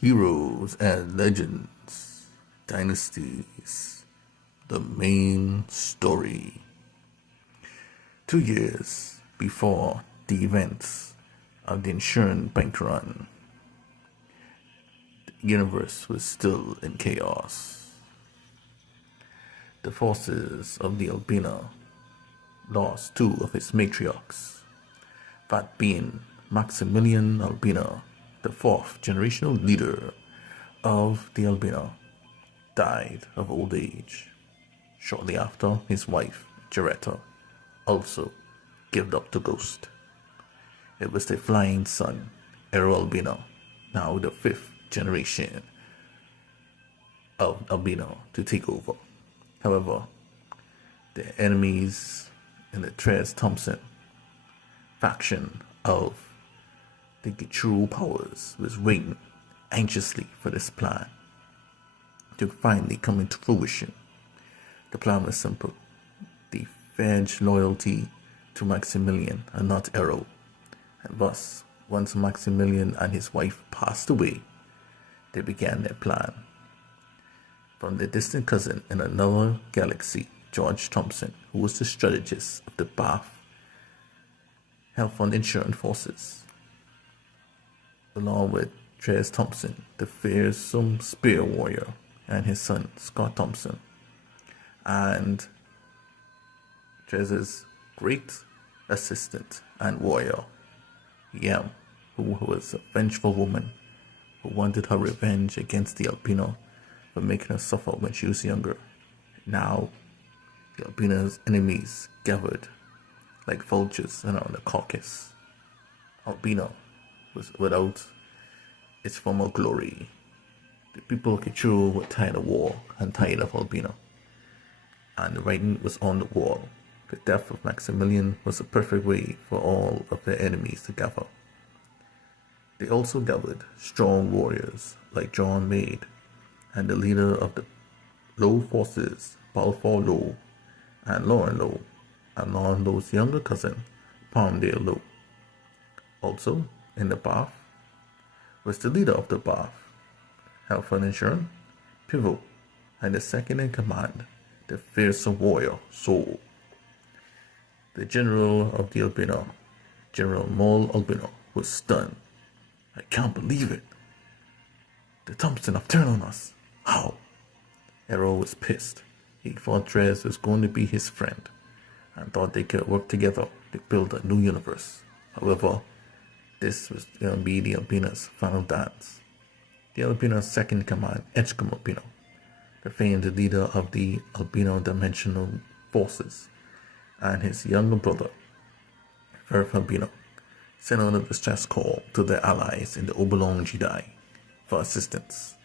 Heroes and Legends, Dynasties, the main story. 2 years before the events of the insurance bank run, the universe was still in chaos. The forces of the Albeana lost two of its matriarchs, that being Maximillion Albeana, the fourth generational leader of the Albeana, died of old age. Shortly after, his wife, Jereta, also gave up to ghost. It was their flying son, Arron Albeana, now the fifth generation of Albeana, to take over. However, the enemies in the Tres Thompson faction of the true powers was waiting anxiously for this plan to finally come into fruition. The plan was simple: they pledged loyalty to Maximillion and not Arron, and thus, once Maximillion and his wife passed away, they began their plan. From their distant cousin in another galaxy, George Thompson, who was the strategist of the Bath Health and Insurance Forces, along with Tres Thompson, the fearsome spear warrior, and his son, Scott Thompson, and Trez's great assistant and warrior, Yam, who was a vengeful woman who wanted her revenge against the Albeana for making her suffer when she was younger. Now, the Albeana's enemies gathered like vultures around the carcass. Albeana was without its former glory. The people of Kichuru were tired of war and tired of Albeana, and the writing was on the wall. The death of Maximillion was a perfect way for all of their enemies to gather. They also gathered strong warriors like John Maid and the leader of the Low forces, Balfour Low and Lauren Low, and Lauren Low's younger cousin, Palmdale Low. Also in the Bath was the leader of the Bath Health and Insurance, Pivot, and the second in command, the fearsome warrior, Soul. The general of the Albeana, General Maul Albeana, was stunned. "I can't believe it. The Thompson have turned on us. How?" Arrow was pissed. He thought Trez was going to be his friend and thought they could work together to build a new universe. However, this was going to be the Albeana's final dance. The Albeana's second in command, Edgecombe Albeana, the famed leader of the Albeana Dimensional Forces, and his younger brother, Verif Albeana, sent out a distress call to their allies in the Oberon Jedi for assistance.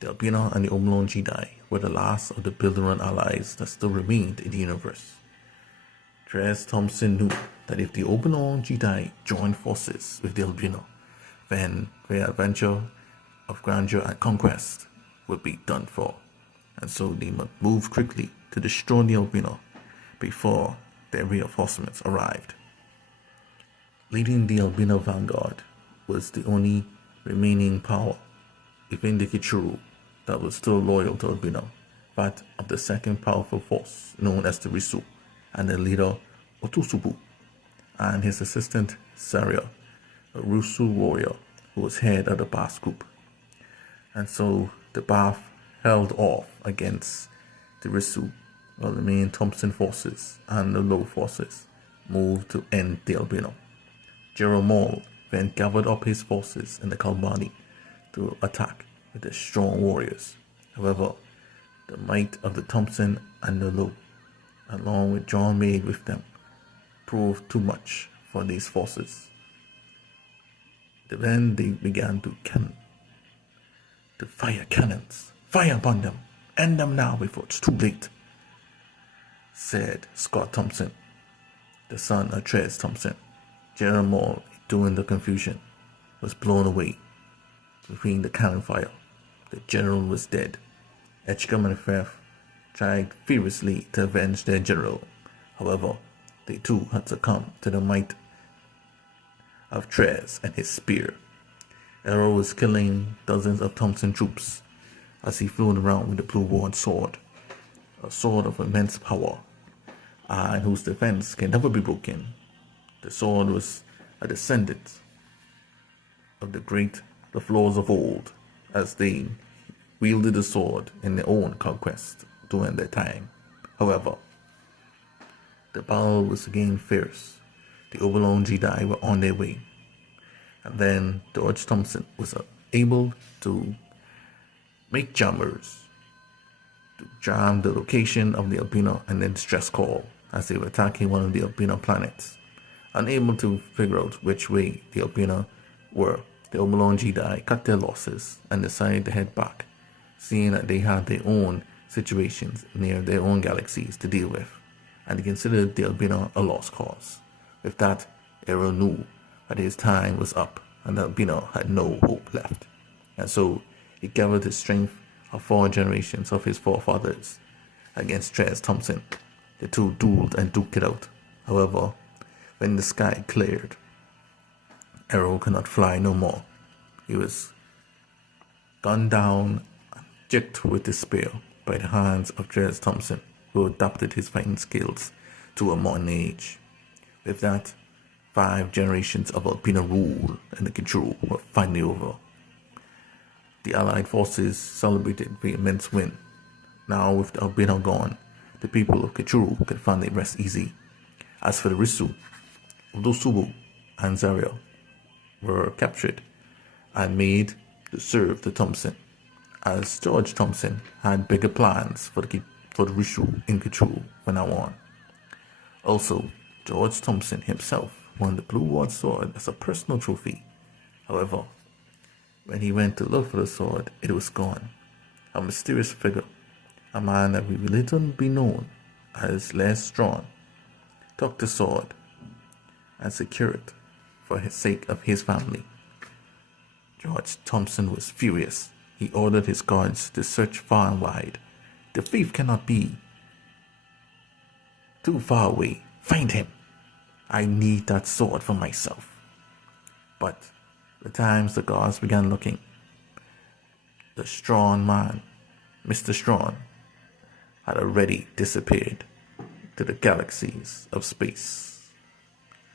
The Albeana and the Oberon Jedi were the last of the Builder-Run allies that still remained in the universe. Tres Thompson knew that if the Oberon Jedi joined forces with the Albeana, then their adventure of grandeur and conquest would be done for, and so they must move quickly to destroy the Albeana before their reinforcements arrived. Leading the Albeana vanguard was the only remaining power within the Kichuru that was still loyal to Albeana, that of the second powerful force known as the Risu, and the leader Otusubu, and his assistant Saria, a Rusu warrior who was head of the Bath group. And so the Bath held off against the Risu, while the main Thompson forces and the Low forces moved to end the Albeana. Jerome then gathered up his forces in the Kalbani to attack with their strong warriors. However, the might of the Thompson and the Low, along with John Maid with them, proved too much for these forces. Then they began to fire cannons. "Fire upon them! End them now before it's too late," said Scott Thompson, the son of Tres Thompson. Jerome, during the confusion, was blown away between the cannon fire. The general was dead. Edgecombe and Firth tried furiously to avenge their general. However, they too had succumbed to the might of Trez and his spear. Arron was killing dozens of Thompson troops as he flew around with the Blue Ward sword, a sword of immense power, and whose defense can never be broken. The sword was a descendant of the floors of old, as they wielded the sword in their own conquest during their time. However, the battle was again fierce. The Obalong Jedi were on their way, and then George Thompson was able to make jammers to jam the location of the Albeana and then distress call as they were attacking one of the Albeana planets. Unable to figure out which way the Albeana were, the Obalong Jedi cut their losses and decided to head back, seeing that they had their own situations near their own galaxies to deal with, and they considered the Albeana a lost cause. With that, Arron knew that his time was up and the Albeana had no hope left, and so he gathered the strength of 4 generations of his forefathers against George Thompson. The two dueled and duked it out. However, when the sky cleared, Arron could not fly no more. He was gunned down and jerked with his spear by the hands of George Thompson, who adapted his fighting skills to a modern age. With that, 5 generations of Albeana rule in the Kichuru were finally over. The Allied forces celebrated the immense win. Now, with the Albeana gone, the people of Kichuru could finally rest easy. As for the Risu, Udosubu and Zaria were captured and made to serve the Thompson, as George Thompson had bigger plans for the Risu in Kichuru from now on. Also, George Thompson himself won the Blue Ward sword as a personal trophy. However, when he went to look for the sword, it was gone. A mysterious figure, a man that will later be known as Les Strong, took the sword and secured it for the sake of his family. George Thompson was furious. He ordered his guards to search far and wide. The thief cannot be too far away. Find him. I need that sword for myself. But the times the guards began looking, the strong man, Mr. Strong, had already disappeared to the galaxies of space.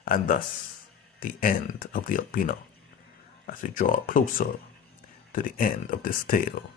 And thus, the end of the Albeana, as we draw closer to the end of this tale.